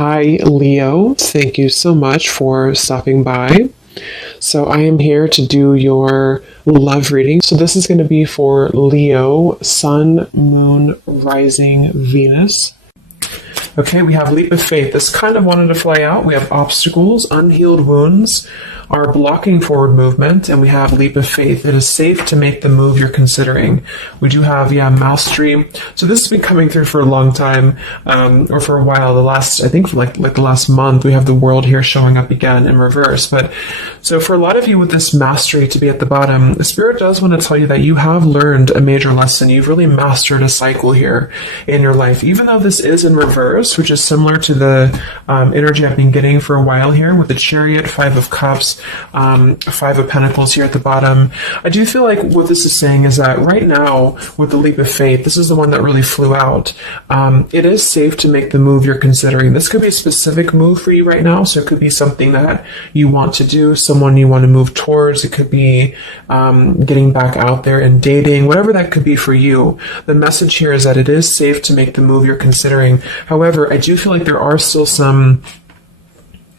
Hi, Leo. Thank you so much for stopping by. So, I am here to do your love reading. So, this is going to be for Leo, Sun, Moon, Rising, Venus. Okay, we have leap of faith. This kind of wanted to fly out. We have obstacles, unhealed wounds are blocking forward movement, and we have leap of faith. It is safe to make the move you're considering. We do have, mastery. So this has been coming through for a long time, or for a while. I think for like the last month, we have the world here showing up again in reverse. But so for a lot of you with this mastery to be at the bottom, the Spirit does want to tell you that you have learned a major lesson. You've really mastered a cycle here in your life, even though this is in reverse, which is similar to the energy I've been getting for a while here with the Chariot, Five of Cups, Five of Pentacles here at the bottom. I do feel like what this is saying is that right now, with the leap of faith, this is the one that really flew out. It is safe to make the move you're considering. This could be a specific move for you right now, so it could be something that you want to do, someone you want to move towards. It could be getting back out there and dating, whatever that could be for you. The message here is that it is safe to make the move you're considering. However, I do feel like there are still some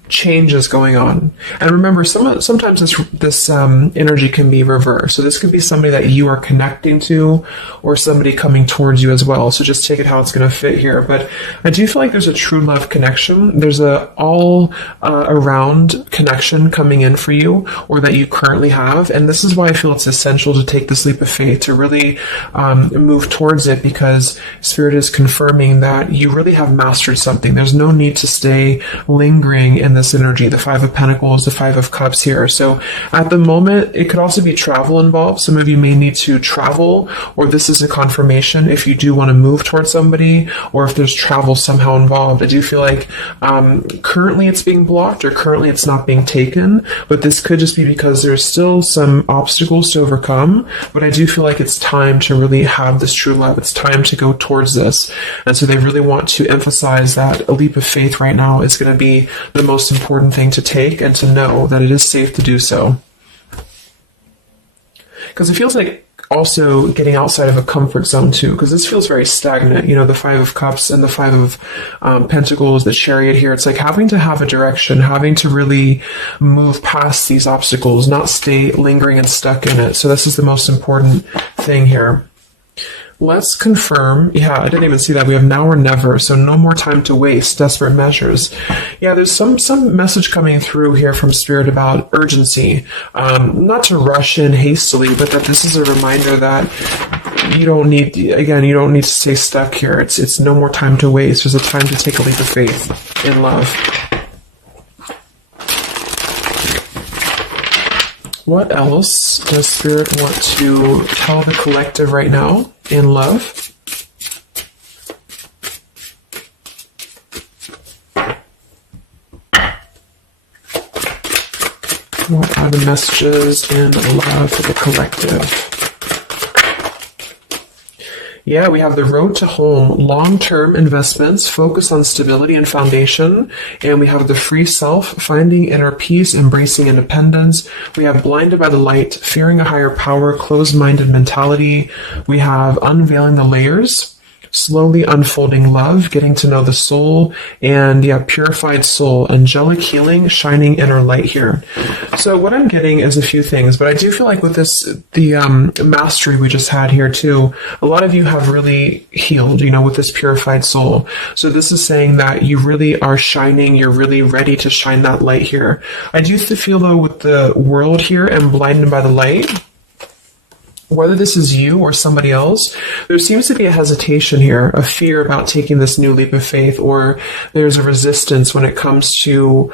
changes going on. And remember, sometimes this energy can be reversed. So this could be somebody that you are connecting to or somebody coming towards you as well. So just take it how it's going to fit here. But I do feel like there's a true love connection. There's a all around connection coming in for you, or that you currently have. And this is why I feel it's essential to take this leap of faith, to really move towards it, because Spirit is confirming that you really have mastered something. There's no need to stay lingering in this energy, the Five of Pentacles, the Five of Cups here. So at the moment, it could also be travel involved. Some of you may need to travel, or this is a confirmation if you do want to move towards somebody, or if there's travel somehow involved. I do feel like currently it's being blocked, or currently it's not being taken, but this could just be because there's still some obstacles to overcome. But I do feel like it's time to really have this true love. It's time to go towards this. And so they really want to emphasize that a leap of faith right now is going to be the most important thing to take, and to know that it is safe to do so. Because it feels like also getting outside of a comfort zone too, because this feels very stagnant. The Five of Cups and the Five of Pentacles, the Chariot here. It's like having to have a direction, having to really move past these obstacles, not stay lingering and stuck in it. So this is the most important thing here. Let's confirm. I didn't even see that. We have now or never, so no more time to waste, desperate measures. There's some message coming through here from Spirit about urgency. Not to rush in hastily, but that this is a reminder that you don't need to stay stuck here. It's no more time to waste. There's a time to take a leap of faith in love. What else does Spirit want to tell the collective right now in love? What are the messages in love for the collective? We have the road to home, long-term investments, focus on stability and foundation. And we have the free self, finding inner peace, embracing independence. We have blinded by the light, fearing a higher power, closed-minded mentality. We have unveiling the layers, slowly unfolding love, getting to know the soul, and purified soul, angelic healing, shining inner light here. So what I'm getting is a few things, but I do feel like with this, the mastery we just had here too, a lot of you have really healed, with this purified soul. So this is saying that you really are shining, you're really ready to shine that light here. I do feel though with the world here and blinded by the light, whether this is you or somebody else, there seems to be a hesitation here, a fear about taking this new leap of faith, or there's a resistance when it comes to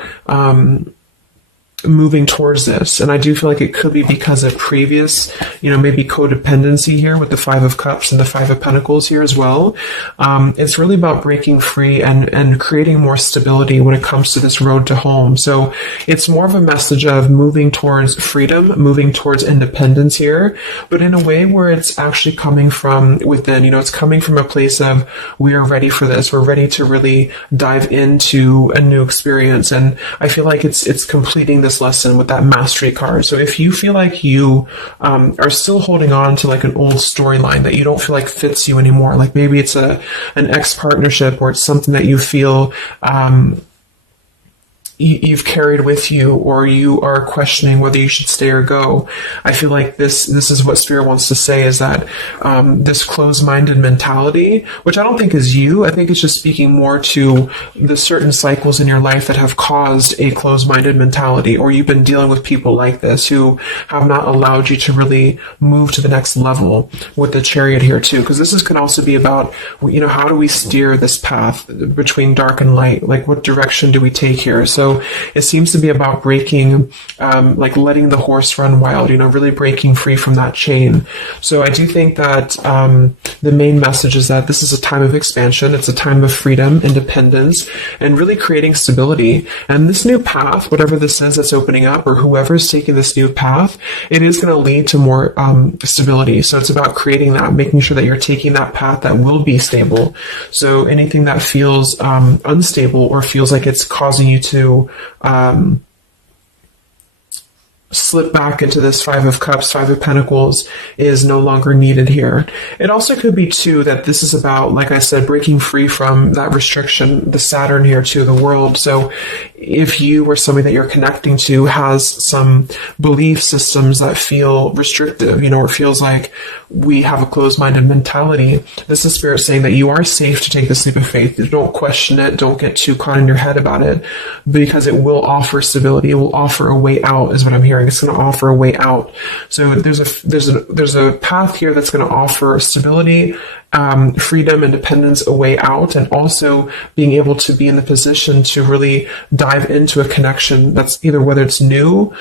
moving towards this. And I do feel like it could be because of previous, maybe codependency here with the Five of Cups and the Five of Pentacles here as well. It's really about breaking free and creating more stability when it comes to this road to home. So it's more of a message of moving towards freedom, moving towards independence here, but in a way where it's actually coming from within. It's coming from a place of, we are ready for this. We're ready to really dive into a new experience. And I feel like it's completing this lesson with that mastery card. So if you feel like you are still holding on to like an old storyline that you don't feel like fits you anymore, like maybe it's an ex partnership, or it's something that you feel you've carried with you, or you are questioning whether you should stay or go. I feel like this is what Spirit wants to say, is that this closed-minded mentality, which I don't think is you, I think it's just speaking more to the certain cycles in your life that have caused a closed-minded mentality, or you've been dealing with people like this who have not allowed you to really move to the next level with the Chariot here too, because this can also be about, how do we steer this path between dark and light? Like, what direction do we take here? So it seems to be about breaking, like letting the horse run wild, really breaking free from that chain. So I do think that the main message is that this is a time of expansion. It's a time of freedom, independence, and really creating stability. And this new path, whatever this is that's opening up, or whoever's taking this new path, it is going to lead to more stability. So it's about creating that, making sure that you're taking that path that will be stable. So anything that feels unstable, or feels like it's causing you to slip back into this Five of Cups, Five of Pentacles, is no longer needed here. It also could be too that this is about, like I said, breaking free from that restriction, the Saturn here too, the world. So if you or somebody that you're connecting to has some belief systems that feel restrictive, or feels like we have a closed-minded mentality, this is Spirit saying that you are safe to take this leap of faith. Don't question it. Don't get too caught in your head about it, because it will offer stability. It will offer a way out, is what I'm hearing. It's going to offer a way out. So there's a path here that's going to offer stability, freedom, independence, a way out, and also being able to be in the position to really dive into a connection that's either, whether it's new,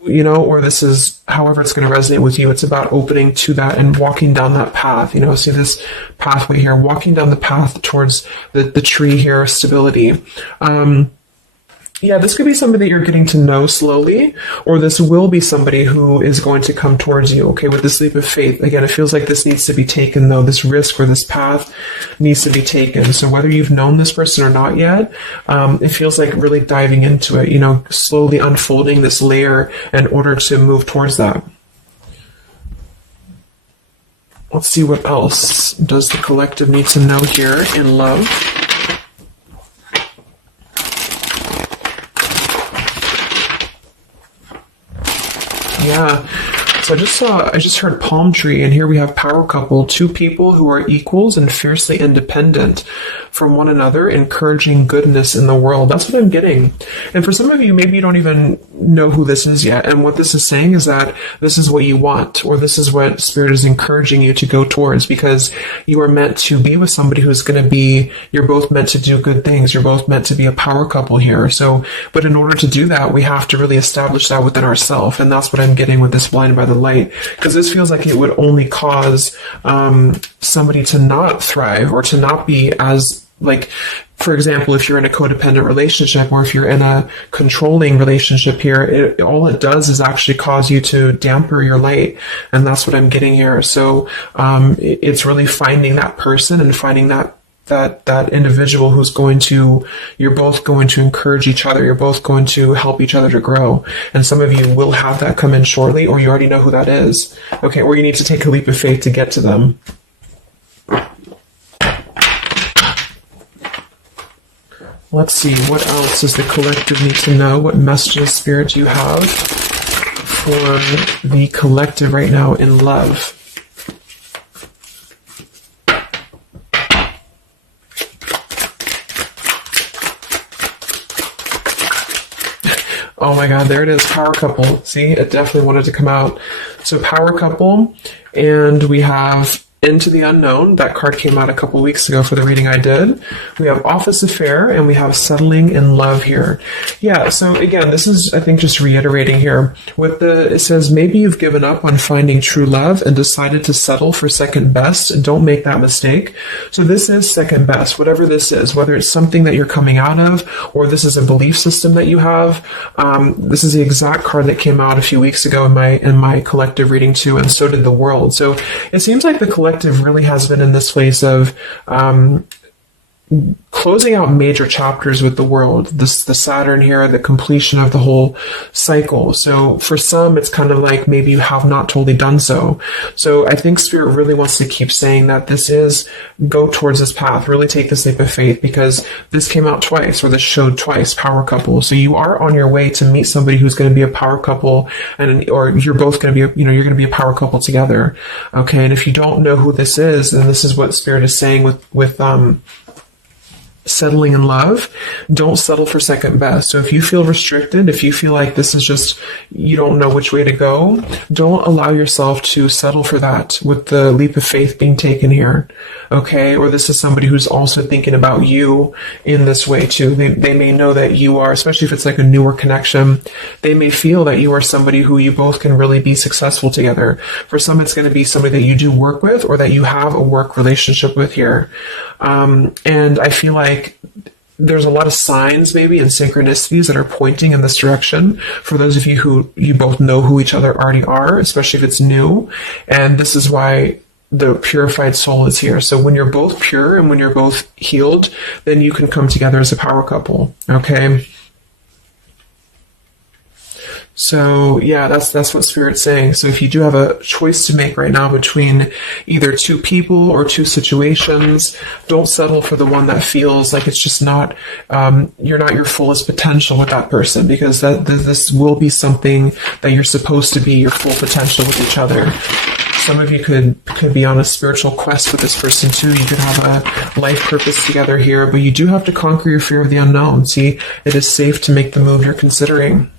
or this is however it's going to resonate with you. It's about opening to that and walking down that path. See this pathway here, walking down the path towards the tree here, stability. This could be somebody that you're getting to know slowly, or this will be somebody who is going to come towards you, with this leap of faith. Again, it feels like this needs to be taken, though. This risk or this path needs to be taken. So whether you've known this person or not yet, it feels like really diving into it, slowly unfolding this layer in order to move towards that. Let's see what else does the collective need to know here in love. Yeah, so I just heard palm tree, and here we have power couple, two people who are equals and fiercely independent from one another, encouraging goodness in the world. That's what I'm getting. And for some of you, maybe you don't even know who this is yet. And what this is saying is that this is what you want, or this is what Spirit is encouraging you to go towards, because you are meant to be with somebody who's going to be, you're both meant to do good things. You're both meant to be a power couple here. So, but in order to do that, we have to really establish that within ourselves. And that's what I'm getting with this Blinded by the Light, because this feels like it would only cause somebody to not thrive, or to not be as, like, for example, if you're in a codependent relationship, or if you're in a controlling relationship here, all it does is actually cause you to damper your light. And that's what I'm getting here. So it's really finding that person and finding that individual who's you're both going to encourage each other. You're both going to help each other to grow. And some of you will have that come in shortly, or you already know who that is. Okay, or you need to take a leap of faith to get to them. Let's see, what else does the collective need to know? What messages, Spirit, do you have for the collective right now in love? Oh my God, there it is, power couple. See, it definitely wanted to come out. So power couple, and we have Into the Unknown. That card came out a couple weeks ago for the reading I did. We have Office Affair, and we have Settling in Love here. Yeah, so again, this is, I think, just reiterating here. It says, maybe you've given up on finding true love and decided to settle for second best. Don't make that mistake. So this is second best, whatever this is, whether it's something that you're coming out of, or this is a belief system that you have. This is the exact card that came out a few weeks ago in my collective reading too, and so did the world. So it seems like the collective really has been in this place of closing out major chapters with the world. The Saturn here, the completion of the whole cycle. So for some, it's kind of like maybe you have not totally done so. So I think Spirit really wants to keep saying that this is, go towards this path, really take this leap of faith, because this came out twice, or this showed twice, power couple. So you are on your way to meet somebody who's going to be a power couple, or you're both going to be, you're going to be a power couple together. Okay. And if you don't know who this is, then this is what Spirit is saying with settling in love. Don't settle for second best. So if you feel restricted, if you feel like this is just, you don't know which way to go, don't allow yourself to settle for that with the leap of faith being taken here. Okay. Or this is somebody who's also thinking about you in this way too. They may know that you are, especially if it's like a newer connection, they may feel that you are somebody who you both can really be successful together. For some, it's going to be somebody that you do work with, or that you have a work relationship with here. And I feel like there's a lot of signs maybe and synchronicities that are pointing in this direction for those of you who you both know who each other already are, especially if it's new. And this is why the purified soul is here. So when you're both pure and when you're both healed, then you can come together as a power couple. Okay. So yeah, that's what Spirit's saying. So if you do have a choice to make right now between either two people or two situations, don't settle for the one that feels like it's just not, you're not your fullest potential with that person, because this will be something that you're supposed to be your full potential with each other. Some of you could be on a spiritual quest with this person too. You could have a life purpose together here, but you do have to conquer your fear of the unknown. See, it is safe to make the move you're considering.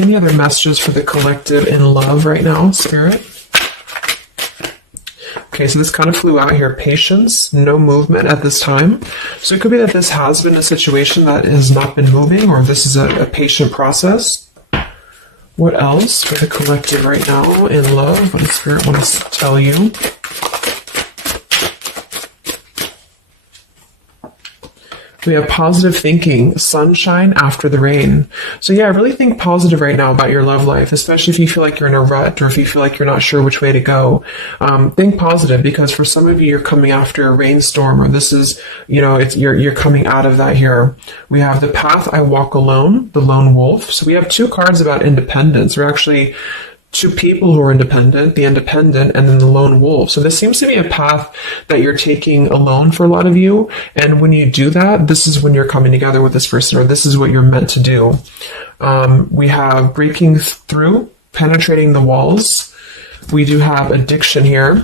Any other messages for the collective in love right now, Spirit? Okay, so this kind of flew out here. Patience, no movement at this time. So it could be that this has been a situation that has not been moving, or this is a patient process. What else for the collective right now in love? What does Spirit want to tell you? We have positive thinking, sunshine after the rain. So yeah, really think positive right now about your love life, especially if you feel like you're in a rut, or if you feel like you're not sure which way to go. Think positive, because for some of you, you're coming after a rainstorm, or this is, you're coming out of that here. We have the path I walk alone, the lone wolf. So we have two cards about independence. We're actually two people who are independent, the independent, and then the lone wolf. So this seems to be a path that you're taking alone for a lot of you. And when you do that, this is when you're coming together with this person, or this is what you're meant to do. We have breaking through, penetrating the walls. We do have addiction here.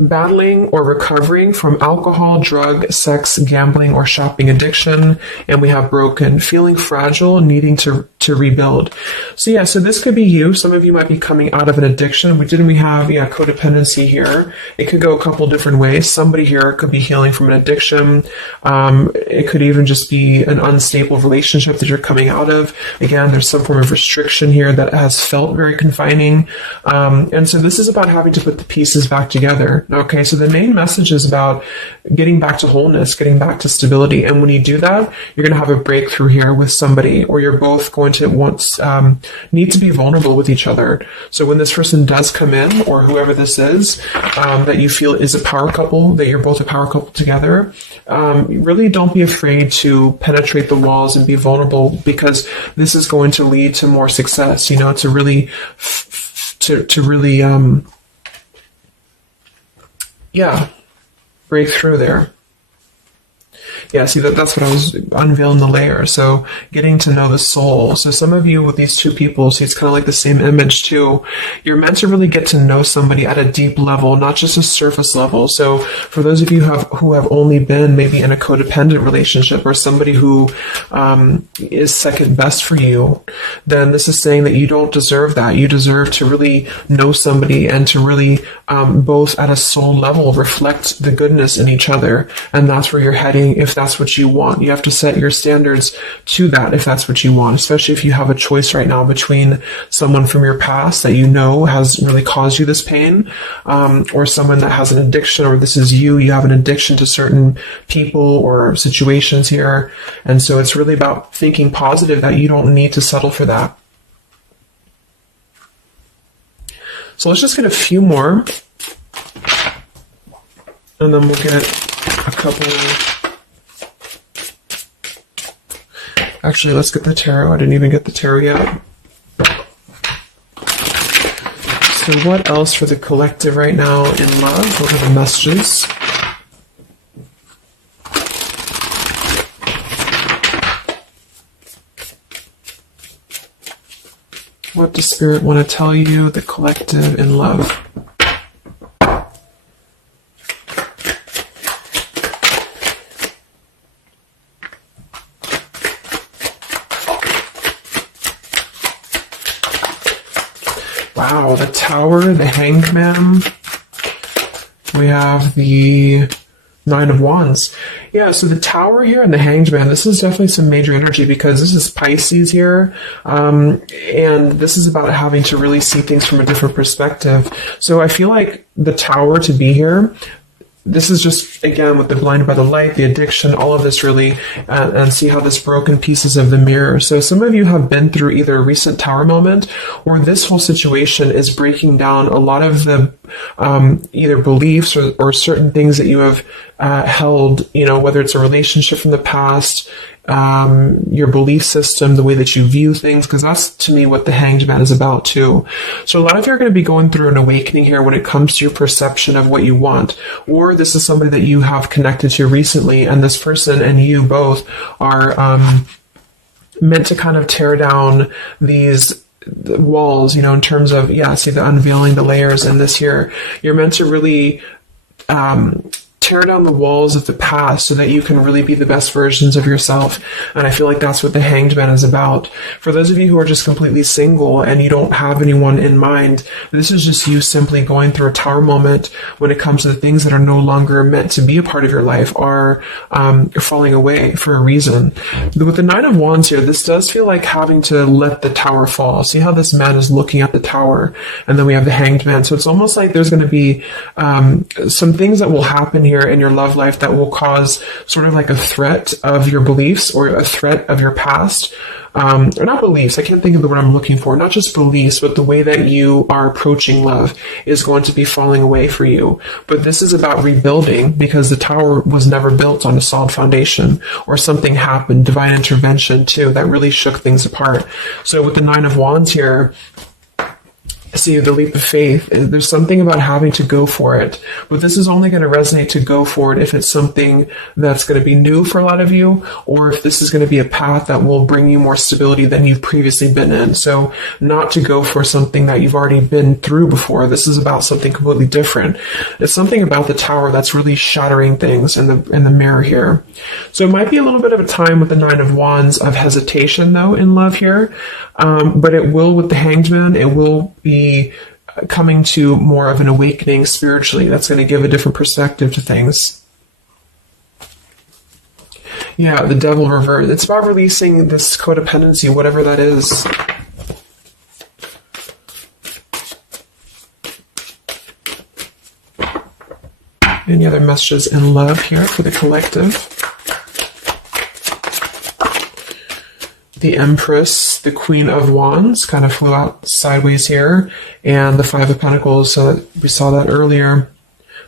Battling or recovering from alcohol, drug, sex, gambling, or shopping addiction. And we have broken, feeling fragile, needing to rebuild. So yeah, so this could be you. Some of you might be coming out of an addiction. We have codependency here. It could go a couple different ways. Somebody here could be healing from an addiction. It could even just be an unstable relationship that you're coming out of. Again, there's some form of restriction here that has felt very confining. And so this is about having to put the pieces back together. Okay, so the main message is about getting back to wholeness, getting back to stability. And when you do that, you're going to have a breakthrough here with somebody, or you're both going to need to be vulnerable with each other. So when this person does come in, or whoever this is, that you feel is a power couple, that you're both a power couple together, really don't be afraid to penetrate the walls and be vulnerable, because this is going to lead to more success, to really, break through there. Yeah, see, that's what I was unveiling the layer. So getting to know the soul. So some of you with these two people, see, it's kind of like the same image too. You're meant to really get to know somebody at a deep level, not just a surface level. So for those of you who have only been maybe in a codependent relationship, or somebody who is second best for you, then this is saying that you don't deserve that. You deserve to really know somebody, and to really both at a soul level reflect the goodness in each other. And that's where you're heading if that's what you want. You have to set your standards to that if that's what you want, especially if you have a choice right now between someone from your past that has really caused you this pain, or someone that has an addiction, or this is you have an addiction to certain people or situations here. And so it's really about thinking positive, that you don't need to settle for that. So let's just get a few more. And then we'll get a couple. Actually, let's get the tarot. I didn't even get the tarot yet. So what else for the collective right now in love? What are the messages? What does Spirit want to tell you, the collective in love? Wow, the Tower, the Hanged Man. We have the Nine of Wands. Yeah, so the Tower here and the Hanged Man, this is definitely some major energy because this is Pisces here. And this is about having to really see things from a different perspective. So I feel like the Tower to be here, this is just, again, with the blinded by the light, the addiction, all of this really, and see how this broken pieces of the mirror. So some of you have been through either a recent Tower moment or this whole situation is breaking down a lot of the either beliefs or certain things that you have held, you know, whether it's a relationship from the past, your belief system, the way that you view things, because that's to me what the Hanged Man is about too. So a lot of you are going to be going through an awakening here when it comes to your perception of what you want, or this is somebody that you have connected to recently, and this person and you both are meant to kind of tear down these walls, you know, in terms of, yeah, see the unveiling the layers in this here. You're meant to really tear down the walls of the past so that you can really be the best versions of yourself. And I feel like that's what the Hanged Man is about. For those of you who are just completely single and you don't have anyone in mind, this is just you simply going through a Tower moment when it comes to the things that are no longer meant to be a part of your life are falling away for a reason. With the Nine of Wands here, this does feel like having to let the Tower fall. See how this man is looking at the Tower, and then we have the Hanged Man. So it's almost like there's going to be some things that will happen here in your love life that will cause sort of like a threat of your beliefs or a threat of your past. Or not beliefs, I can't think of the word I'm looking for, not just beliefs, but the way that you are approaching love is going to be falling away for you. But this is about rebuilding because the Tower was never built on a solid foundation, or something happened, divine intervention too, that really shook things apart. So with the Nine of Wands here, see the leap of faith, there's something about having to go for it, but this is only going to resonate to go for it if it's something that's going to be new for a lot of you, or if this is going to be a path that will bring you more stability than you've previously been in. So not to go for something that you've already been through before. This is about something completely different. It's something about the Tower that's really shattering things in the mirror here. So it might be a little bit of a time with the Nine of Wands of hesitation though in love here, but it will with the Hanged Man, it will be coming to more of an awakening spiritually. That's going to give a different perspective to things. Yeah, the Devil reverse. It's about releasing this codependency, whatever that is. Any other messages in love here for the collective? The Empress, the Queen of Wands, kind of flew out sideways here, and the Five of Pentacles, so we saw that earlier.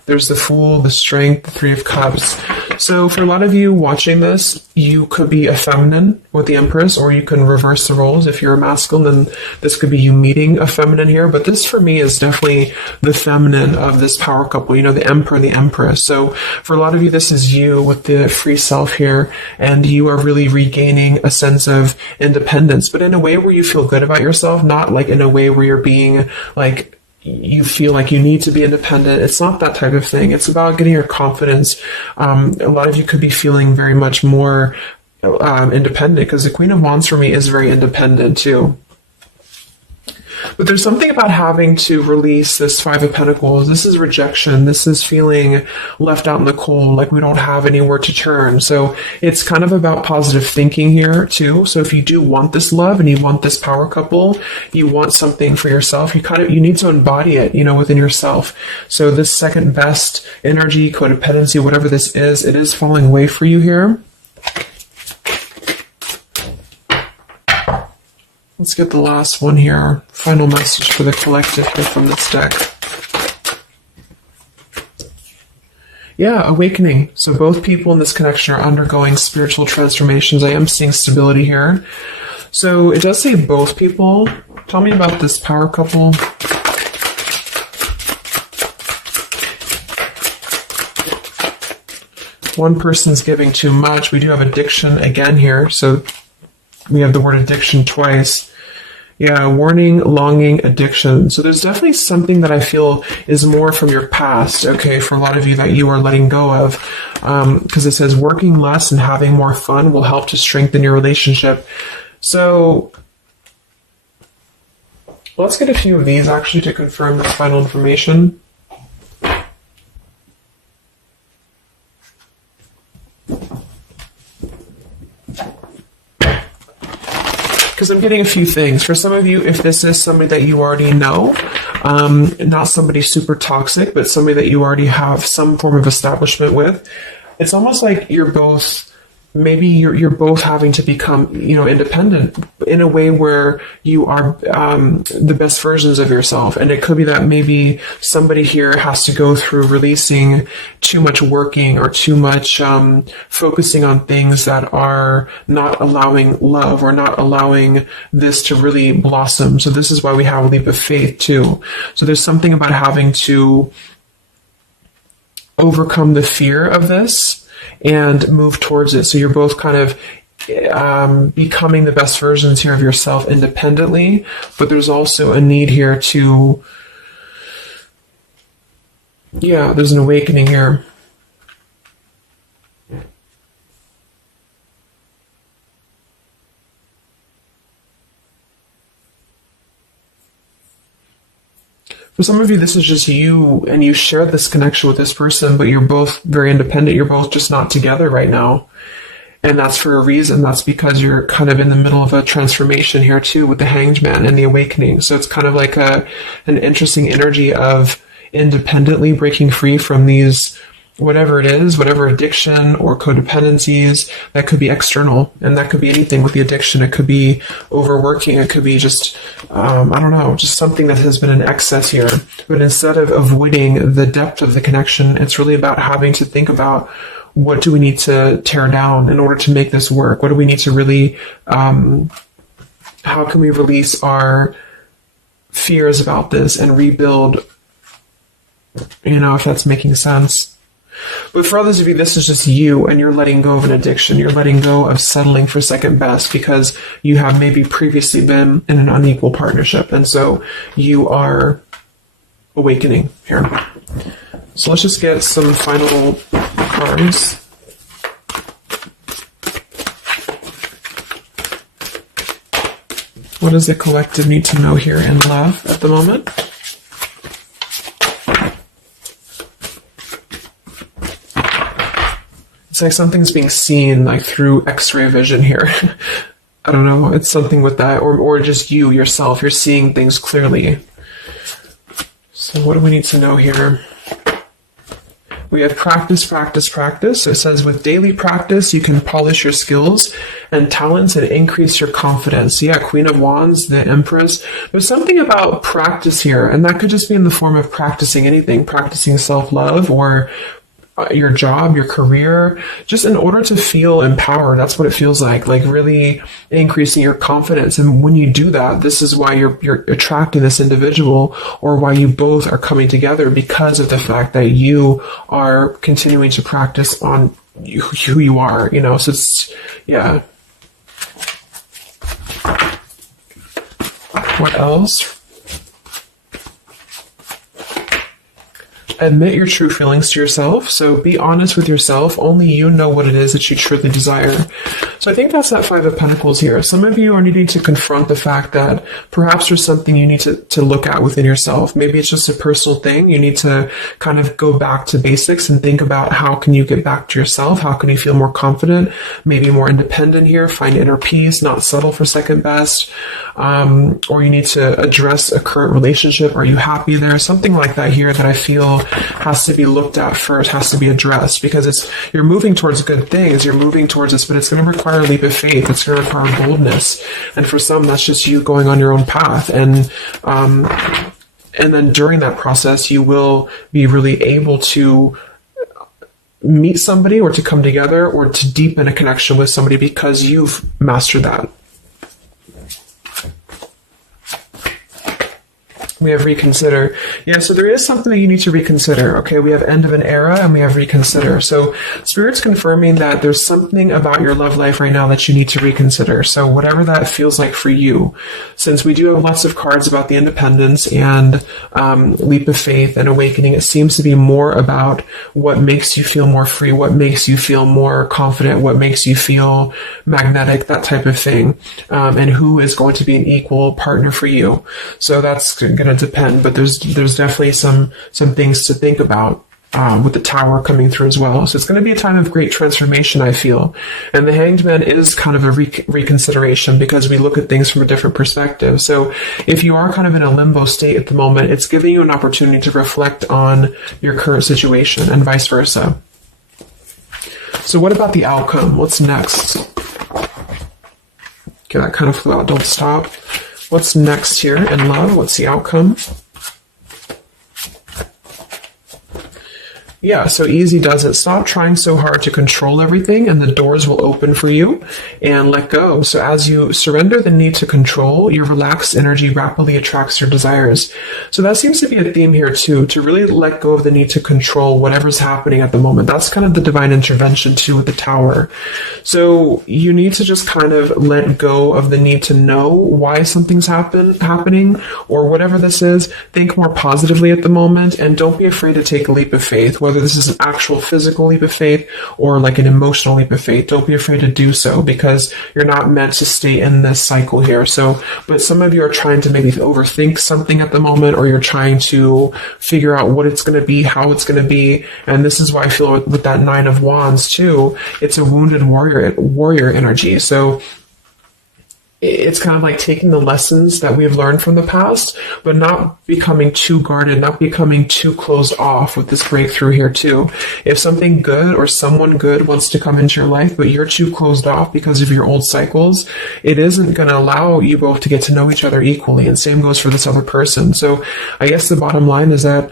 There's the Fool, the Strength, the Three of Cups. So for a lot of you watching this, you could be a feminine with the Empress, or you can reverse the roles. If you're a masculine, then this could be you meeting a feminine here. But this for me is definitely the feminine of this power couple, you know, the Emperor and the Empress. So for a lot of you, this is you with the free self here, and you are really regaining a sense of independence, but in a way where you feel good about yourself, not like in a way where you're being like, you feel like you need to be independent. It's not that type of thing. It's about getting your confidence. A lot of you could be feeling very much more independent, because the Queen of Wands for me is very independent too. But there's something about having to release this Five of Pentacles. This is rejection. This is feeling left out in the cold, like we don't have anywhere to turn. So it's kind of about positive thinking here too. So if you do want this love and you want this power couple, you want something for yourself, you need to embody it, you know, within yourself. So this second best energy, codependency, whatever this is, it is falling away for you here. Let's get the last one here. Final message for the collective here from this deck. Yeah, awakening. So both people in this connection are undergoing spiritual transformations. I am seeing stability here. So it does say both people. Tell me about this power couple. One person's giving too much. We do have addiction again here. So we have the word addiction twice. Yeah, warning, longing, addiction. So there's definitely something that I feel is more from your past, okay, for a lot of you that you are letting go of. Because it says working less and having more fun will help to strengthen your relationship. So let's get a few of these actually to confirm the final information. Because I'm getting a few things. For some of you, if this is somebody that you already know, not somebody super toxic, but somebody that you already have some form of establishment with, it's almost like you're both, maybe you're both having to become, independent in a way where you are the best versions of yourself. And it could be that maybe somebody here has to go through releasing too much working or too much focusing on things that are not allowing love or not allowing this to really blossom. So this is why we have a leap of faith too. So there's something about having to overcome the fear of this and move towards it. So you're both kind of becoming the best versions here of yourself independently, but there's also a need here to, there's an awakening here. For some of you, this is just you, and you share this connection with this person, but you're both very independent. You're both just not together right now. And that's for a reason. That's because you're kind of in the middle of a transformation here too with the Hanged Man and the awakening. So it's kind of like an interesting energy of independently breaking free from these, whatever it is, whatever addiction or codependencies that could be external. And that could be anything with the addiction. It could be overworking. It could be just, just something that has been in excess here. But instead of avoiding the depth of the connection, it's really about having to think about, what do we need to tear down in order to make this work? What do we need to really, how can we release our fears about this and rebuild, if that's making sense. But for others of you, this is just you, and you're letting go of an addiction. You're letting go of settling for second best because you have maybe previously been in an unequal partnership. And so you are awakening here. So let's just get some final cards. What does the collective need to know here in love at the moment? It's like something's being seen like through X-ray vision here. I don't know. It's something with that, or just you yourself. You're seeing things clearly. So what do we need to know here? We have practice, practice, practice. It says with daily practice, you can polish your skills and talents and increase your confidence. Yeah, Queen of Wands, the Empress. There's something about practice here, and that could just be in the form of practicing anything, practicing self-love or your job, your career, just in order to feel empowered. That's what it feels like really increasing your confidence. And when you do that, this is why you're attracting this individual, or why you both are coming together, because of the fact that you are continuing to practice on who you are, so it's, yeah. What else? Admit your true feelings to yourself. So be honest with yourself. Only you know what it is that you truly desire. So I think that's that Five of Pentacles here. Some of you are needing to confront the fact that perhaps there's something you need to look at within yourself. Maybe it's just a personal thing. You need to kind of go back to basics and think about how can you get back to yourself? How can you feel more confident, maybe more independent here, find inner peace, not settle for second best. Or you need to address a current relationship. Are you happy there? Something like that here that I feel has to be looked at first, has to be addressed, because you're moving towards good things, you're moving towards this, but it's going to require a leap of faith, it's going to require boldness. And for some, that's just you going on your own path. And then during that process, you will be really able to meet somebody or to come together or to deepen a connection with somebody because you've mastered that. We have reconsider. Yeah, so there is something that you need to reconsider. Okay, we have end of an era and we have reconsider. So Spirit's confirming that there's something about your love life right now that you need to reconsider. So whatever that feels like for you, since we do have lots of cards about the independence and leap of faith and awakening, it seems to be more about what makes you feel more free, what makes you feel more confident, what makes you feel magnetic, that type of thing, and who is going to be an equal partner for you. So that's going to depend, but there's definitely some things to think about with the Tower coming through as well. So it's going to be a time of great transformation, I feel. And the Hanged Man is kind of a reconsideration because we look at things from a different perspective. So if you are kind of in a limbo state at the moment, it's giving you an opportunity to reflect on your current situation and vice versa. So what about the outcome? What's next? Okay, that kind of flew out. Don't stop. What's next here in love? What's the outcome? Yeah, so easy does it. Stop trying so hard to control everything and the doors will open for you, and let go. So as you surrender the need to control, your relaxed energy rapidly attracts your desires. So that seems to be a theme here too, to really let go of the need to control whatever's happening at the moment. That's kind of the divine intervention too with the Tower. So you need to just kind of let go of the need to know why something's happening or whatever this is. Think more positively at the moment and don't be afraid to take a leap of faith. Whether this is an actual physical leap of faith or like an emotional leap of faith, don't be afraid to do so because you're not meant to stay in this cycle here. So, but some of you are trying to maybe overthink something at the moment, or you're trying to figure out what it's going to be, how it's going to be. And this is why I feel with that Nine of Wands too, it's a wounded warrior energy. So it's kind of like taking the lessons that we've learned from the past, but not becoming too guarded, not becoming too closed off with this breakthrough here too. If something good or someone good wants to come into your life, but you're too closed off because of your old cycles, it isn't going to allow you both to get to know each other equally. And same goes for this other person. So I guess the bottom line is that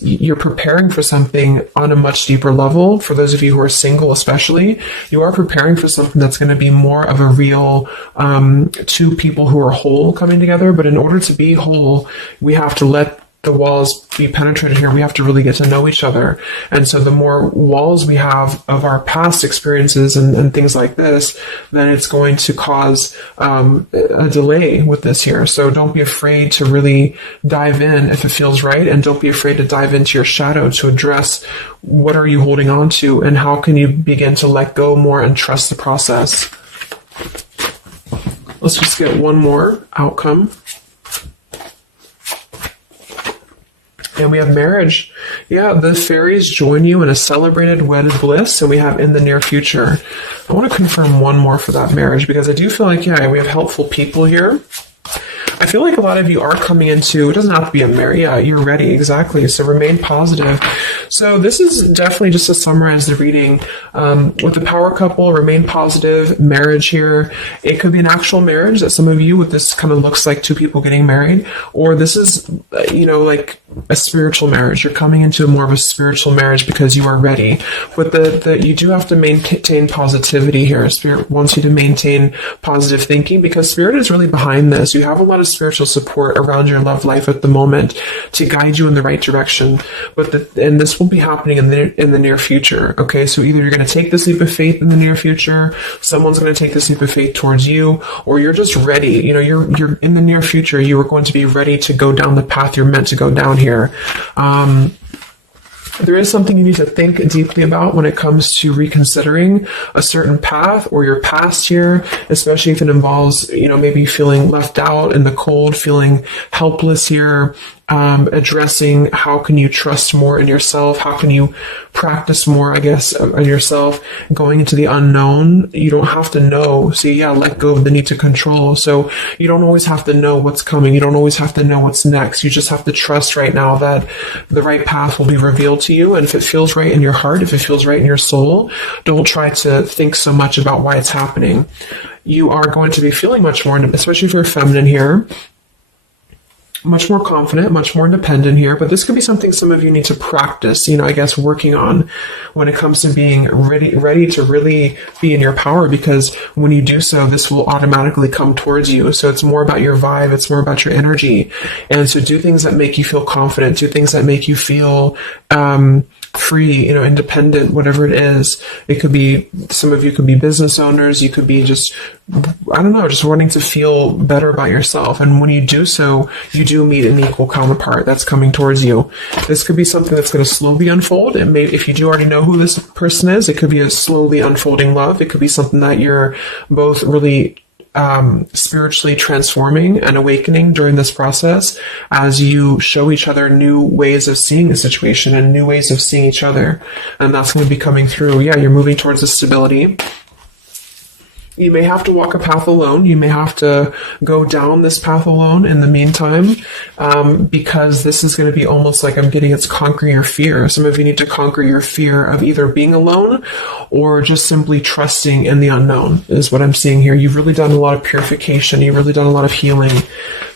you're preparing for something on a much deeper level. For those of you who are single especially, you are preparing for something that's going to be more of a real two people who are whole coming together. But in order to be whole, we have to let the walls be penetrated here. We have to really get to know each other. And so the more walls we have of our past experiences and things like this, then it's going to cause a delay with this here. So don't be afraid to really dive in if it feels right. And don't be afraid to dive into your shadow to address what are you holding on to and how can you begin to let go more and trust the process. Let's just get one more outcome. And we have marriage. Yeah, the fairies join you in a celebrated wedded bliss, and we have in the near future. I want to confirm one more for that marriage because I do feel like, yeah, we have helpful people here. I feel like a lot of you are coming into, it doesn't have to be a marriage, yeah, you're ready, exactly. So remain positive. So this is definitely just to summarize the reading. With the power couple, remain positive, marriage here. It could be an actual marriage that some of you with this kind of looks like two people getting married, or this is, like a spiritual marriage. You're coming into more of a spiritual marriage because you are ready. But you do have to maintain positivity here. Spirit wants you to maintain positive thinking because Spirit is really behind this. You have a lot of spiritual support around your love life at the moment to guide you in the right direction. And this will be happening in the near future. Okay, so either you're going to take this leap of faith in the near future, someone's going to take this leap of faith towards you, or you're just ready. You're in the near future. You are going to be ready to go down the path you're meant to go down here. There is something you need to think deeply about when it comes to reconsidering a certain path or your past here, especially if it involves, maybe feeling left out in the cold, feeling helpless here. addressing how can you trust more in yourself, how can you practice more, I guess, in yourself, going into the unknown. You don't have to know. So yeah, let go of the need to control. So you don't always have to know what's coming. You don't always have to know what's next. You just have to trust right now that the right path will be revealed to you. And if it feels right in your heart, if it feels right in your soul, don't try to think so much about why it's happening. You are going to be feeling much more, especially if you're feminine here, much more confident, much more independent here, but this could be something some of you need to practice, I guess, working on when it comes to being ready to really be in your power, because when you do so, this will automatically come towards you. So it's more about your vibe, it's more about your energy. And so do things that make you feel confident, do things that make you feel free, independent, whatever it is. It could be, some of you could be business owners, you could be just wanting to feel better about yourself. And when you do so, you do meet an equal counterpart that's coming towards you. This could be something that's going to slowly unfold. It may, if you do already know who this person is, it could be a slowly unfolding love. It could be something that you're both really spiritually transforming and awakening during this process as you show each other new ways of seeing the situation and new ways of seeing each other. And that's going to be coming through. Yeah, you're moving towards this stability. You may have to walk a path alone. You may have to go down this path alone in the meantime, because this is going to be almost like I'm getting it's conquering your fear. Some of you need to conquer your fear of either being alone or just simply trusting in the unknown is what I'm seeing here. You've really done a lot of purification. You've really done a lot of healing.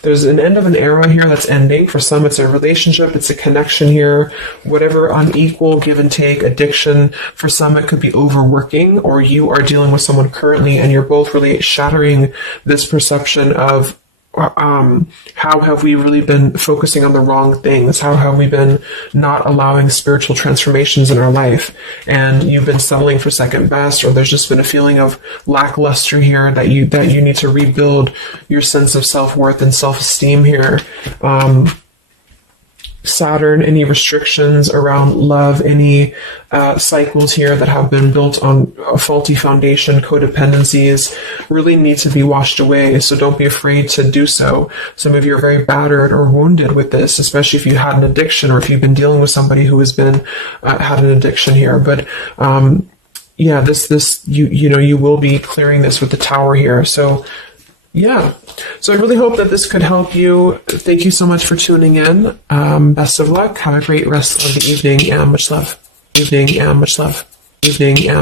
There's an end of an era here that's ending. For some, it's a relationship. It's a connection here. Whatever unequal give and take, addiction. For some, it could be overworking, or you are dealing with someone currently and you're both really shattering this perception of how have we really been focusing on the wrong things? How have we been not allowing spiritual transformations in our life? And you've been settling for second best, or there's just been a feeling of lackluster here that you need to rebuild your sense of self-worth and self-esteem here. Saturn, any restrictions around love, any cycles here that have been built on a faulty foundation, codependencies, really need to be washed away. So don't be afraid to do so. Some of you are very battered or wounded with this, especially if you had an addiction or if you've been dealing with somebody who has been had an addiction here. But yeah, this you will be clearing this with the Tower here. So yeah. So I really hope that this could help you. Thank you so much for tuning in. Best of luck. Have a great rest of the evening and much love. Evening and much love. Evening and